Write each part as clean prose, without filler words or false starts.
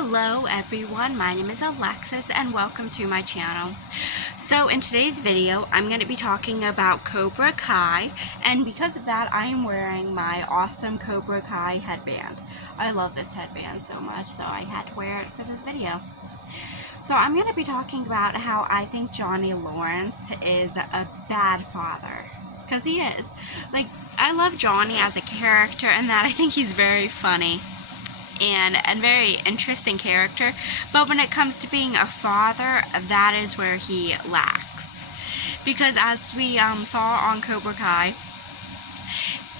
Hello everyone, my name is Alexis and welcome to my channel. So in today's video, I'm going to be talking about Cobra Kai, and because of that, I am wearing my awesome Cobra Kai headband. I love this headband so much, so I had to wear it for this video. So I'm going to be talking about how I think Johnny Lawrence is a bad father. Because he is. Like, I love Johnny as a character and that I think he's very funny and very interesting character, but when it comes to being a father, that is where he lacks. Because as we saw on Cobra Kai,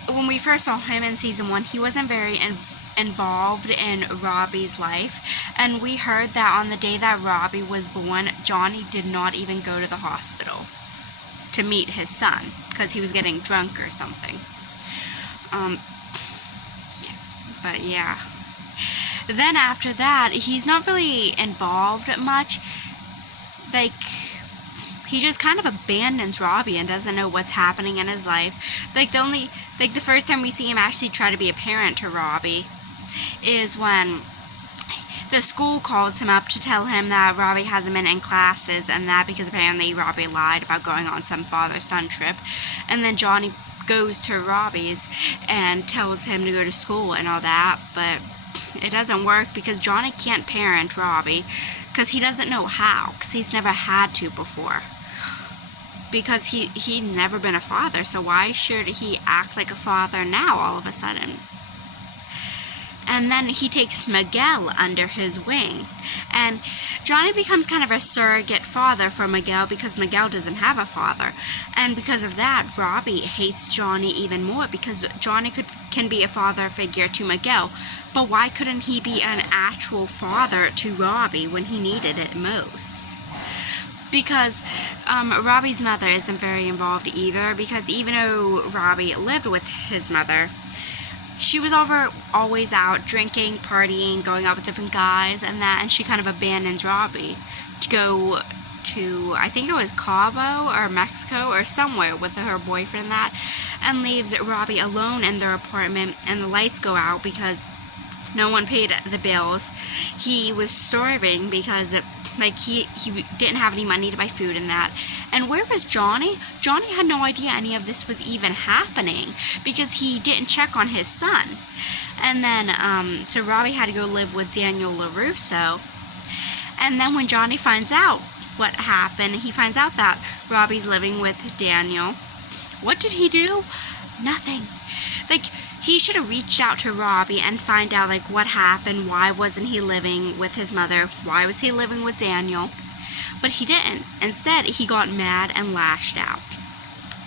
when we first saw him in season 1, he wasn't very involved in Robby's life, and we heard that on the day that Robby was born, Johnny did not even go to the hospital to meet his son because he was getting drunk or something. But yeah. Then after that, he's not really involved much. Like, he just kind of abandons Robby and doesn't know what's happening in his life. Like, the first time we see him actually try to be a parent to Robby is when the school calls him up to tell him that Robby hasn't been in classes, and that because apparently Robby lied about going on some father-son trip. And then Johnny goes to Robby's and tells him to go to school and all that, but it doesn't work because Johnny can't parent Robby because he doesn't know how, because he's never had to before. Because he'd never been a father, so why should he act like a father now all of a sudden? And then he takes Miguel under his wing, and Johnny becomes kind of a surrogate father for Miguel because Miguel doesn't have a father. And because of that, Robby hates Johnny even more because Johnny can be a father figure to Miguel, but why couldn't he be an actual father to Robby when he needed it most? Because Robby's mother isn't very involved either, because even though Robby lived with his mother, she was always out drinking, partying, going out with different guys and that, and she kind of abandons Robby to go to, I think it was Cabo or Mexico or somewhere with her boyfriend and that, and leaves Robby alone in their apartment, and the lights go out because no one paid the bills. He was starving because he didn't have any money to buy food and that. And where was Johnny? Johnny had no idea any of this was even happening because he didn't check on his son. And then, so Robby had to go live with Daniel LaRusso. And then when Johnny finds out what happened, he finds out that Robby's living with Daniel. What did he do? Nothing. Like, he should have reached out to Robby and find out, like, what happened. Why wasn't he living with his mother? Why was he living with Daniel? But he didn't. Instead, he got mad and lashed out.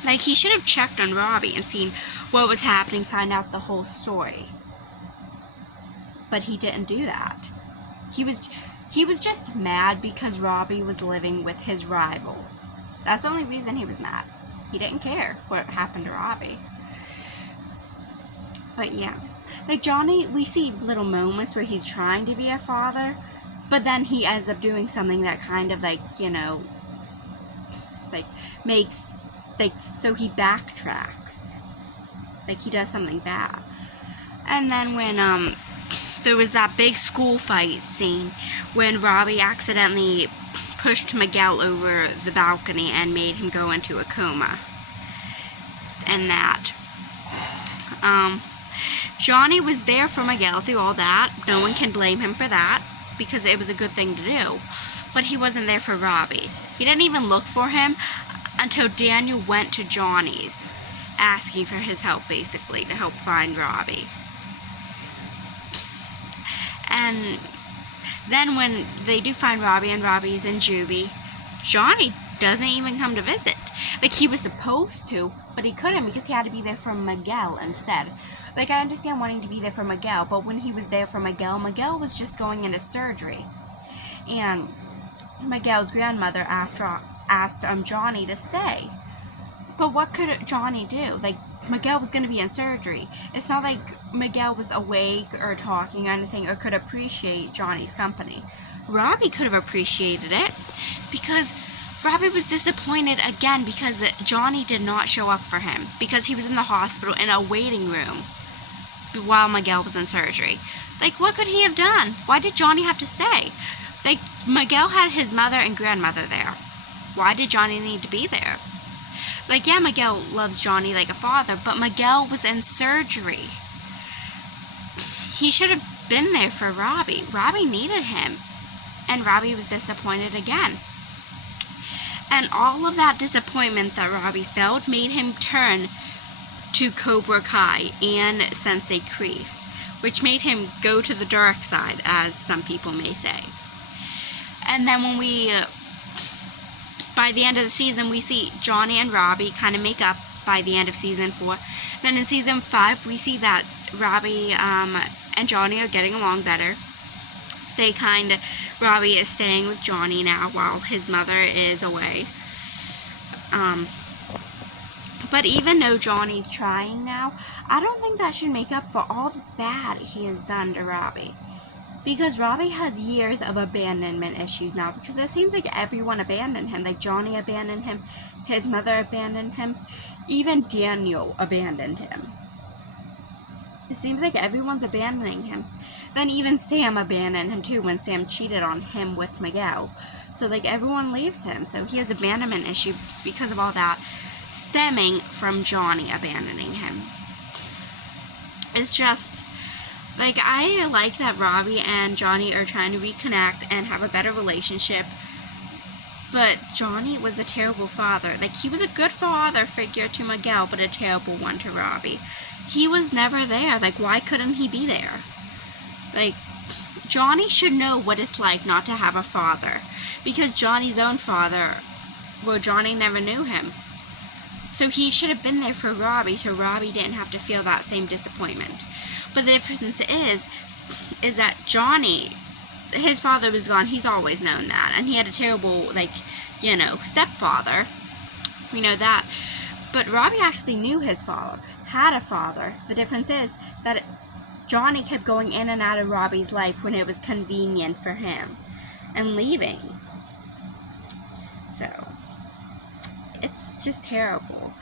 Like, he should have checked on Robby and seen what was happening, find out the whole story. But he didn't do that. He was just mad because Robby was living with his rival. That's the only reason he was mad. He didn't care what happened to Robby. But yeah, like Johnny, we see little moments where he's trying to be a father, but then he ends up doing something that kind of makes, so he backtracks. Like, he does something bad. And then when, there was that big school fight scene when Robby accidentally pushed Miguel over the balcony and made him go into a coma. And that, Johnny was there for Miguel through all that. No one can blame him for that because it was a good thing to do. But he wasn't there for Robby. He didn't even look for him until Daniel went to Johnny's, asking for his help, basically, to help find Robby. And then when they do find Robby and Robby's in juvie, Johnny doesn't even come to visit. Like, he was supposed to, but he couldn't because he had to be there for Miguel instead. Like, I understand wanting to be there for Miguel, but when he was there for Miguel, Miguel was just going into surgery. And Miguel's grandmother asked Johnny to stay. But what could Johnny do? Like, Miguel was going to be in surgery. It's not like Miguel was awake or talking or anything or could appreciate Johnny's company. Robby could have appreciated it because Robby was disappointed again because Johnny did not show up for him because he was in the hospital in a waiting room while Miguel was in surgery. Like, what could he have done? Why did Johnny have to stay? Like, Miguel had his mother and grandmother there. Why did Johnny need to be there? Like, yeah, Miguel loves Johnny like a father, but Miguel was in surgery. He should have been there for Robby. Robby needed him. And Robby was disappointed again. And all of that disappointment that Robby felt made him turn to Cobra Kai and Sensei Kreese, which made him go to the dark side, as some people may say. And then when by the end of the season, we see Johnny and Robby kind of make up by the end of season 4. Then in season 5, we see that Robby and Johnny are getting along better. Robby is staying with Johnny now while his mother is away. But even though Johnny's trying now, I don't think that should make up for all the bad he has done to Robby. Because Robby has years of abandonment issues now, because it seems like everyone abandoned him. Like, Johnny abandoned him, his mother abandoned him, even Daniel abandoned him. It seems like everyone's abandoning him. Then even Sam abandoned him too when Sam cheated on him with Miguel. So, like, everyone leaves him. So he has abandonment issues because of all that, stemming from Johnny abandoning him. It's just, like, I like that Robby and Johnny are trying to reconnect and have a better relationship. But Johnny was a terrible father. Like, he was a good father figure to Miguel, but a terrible one to Robby. He was never there. Like, why couldn't he be there? Like, Johnny should know what it's like not to have a father. Because Johnny's own father, well, Johnny never knew him. So he should have been there for Robby, so Robby didn't have to feel that same disappointment. But the difference is that Johnny, his father was gone. He's always known that. And he had a terrible, like, you know, stepfather. We know that. But Robby actually knew his father, had a father. The difference is that Johnny kept going in and out of Robby's life when it was convenient for him and leaving. So, it's just terrible.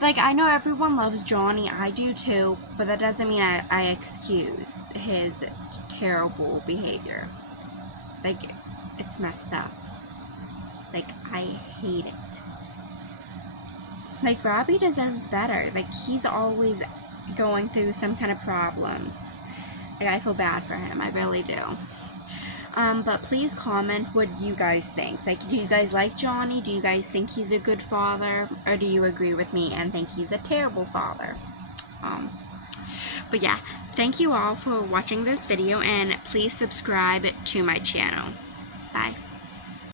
Like, I know everyone loves Johnny, I do too, but that doesn't mean I excuse his terrible behavior. Like, it's messed up. Like, I hate it. Like, Robby deserves better. Like, he's always going through some kind of problems. Like, I feel bad for him, I really do. But please comment what you guys think. Like, do you guys like Johnny? Do you guys think he's a good father? Or do you agree with me and think he's a terrible father? But yeah, thank you all for watching this video, and please subscribe to my channel. Bye.